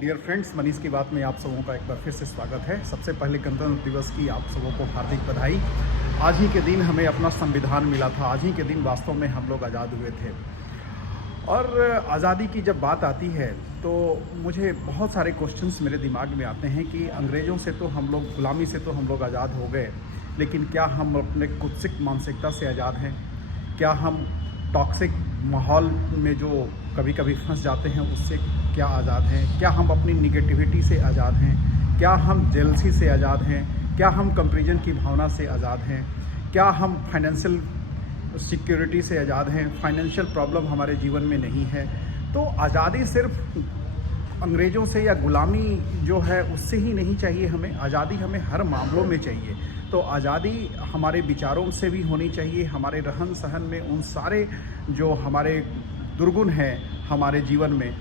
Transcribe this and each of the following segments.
Dear friends, Manish की बात में आप सबों का एक बार फिर से स्वागत है। सबसे पहले गणतंत्र दिवस की आप सबों को हार्दिक बधाई। आज ही के दिन हमें अपना संविधान मिला था। आज ही के दिन वास्तव में हम लोग आज़ाद हुए थे। और आज़ादी की जब बात आती है तो मुझे बहुत सारे क्वेश्चंस मेरे दिमाग में आते हैं कि अंग्रेज़ों से तो हम लोग, गुलामी से तो हम लोग आज़ाद हो गए, लेकिन क्या हम अपने कुत्सित मानसिकता से आज़ाद हैं? क्या हम टॉक्सिक माहौल में जो कभी कभी फंस जाते हैं उससे क्या आज़ाद हैं? क्या हम अपनी निगेटिविटी से आज़ाद हैं? क्या हम जेलसी से आज़ाद हैं? क्या हम कंपैरिजन की भावना से आज़ाद हैं? क्या हम फाइनेंशियल सिक्योरिटी से आज़ाद हैं? फाइनेंशियल प्रॉब्लम हमारे जीवन में नहीं है। तो आज़ादी सिर्फ अंग्रेज़ों से या गुलामी जो है उससे ही नहीं चाहिए हमें। आज़ादी हमें हर मामलों में चाहिए। तो आज़ादी हमारे विचारों से भी होनी चाहिए, हमारे रहन सहन में उन सारे जो हमारे दुर्गुण हैं हमारे जीवन में,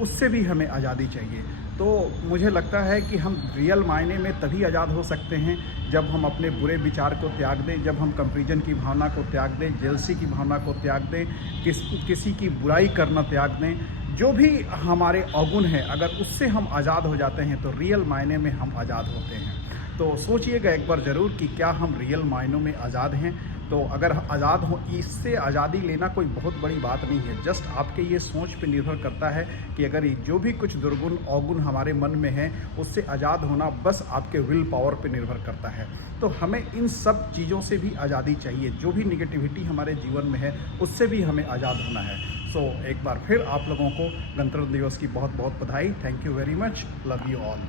उससे भी हमें आज़ादी चाहिए। तो मुझे लगता है कि हम रियल मायने में तभी आज़ाद हो सकते हैं जब हम अपने बुरे विचार को त्याग दें, जब हम कंपैरिजन की भावना को त्याग दें, जेलसी की भावना को त्याग दें, किसी की बुराई करना त्याग दें। जो भी हमारे अवगुण हैं, अगर उससे हम आज़ाद हो जाते हैं तो रियल मायने में हम आज़ाद होते हैं। तो सोचिएगा एक बार ज़रूर कि क्या हम रियल मायनों में आज़ाद हैं। तो अगर आज़ाद हो, इससे आज़ादी लेना कोई बहुत बड़ी बात नहीं है। जस्ट आपके ये सोच पे निर्भर करता है कि अगर जो भी कुछ दुर्गुण अवगुण हमारे मन में है उससे आज़ाद होना बस आपके विल पावर पे निर्भर करता है। तो हमें इन सब चीज़ों से भी आज़ादी चाहिए। जो भी निगेटिविटी हमारे जीवन में है उससे भी हमें आज़ाद होना है। सो एक बार फिर आप लोगों को गणतंत्र दिवस की बहुत बहुत बधाई। Thank you very much. Love you all.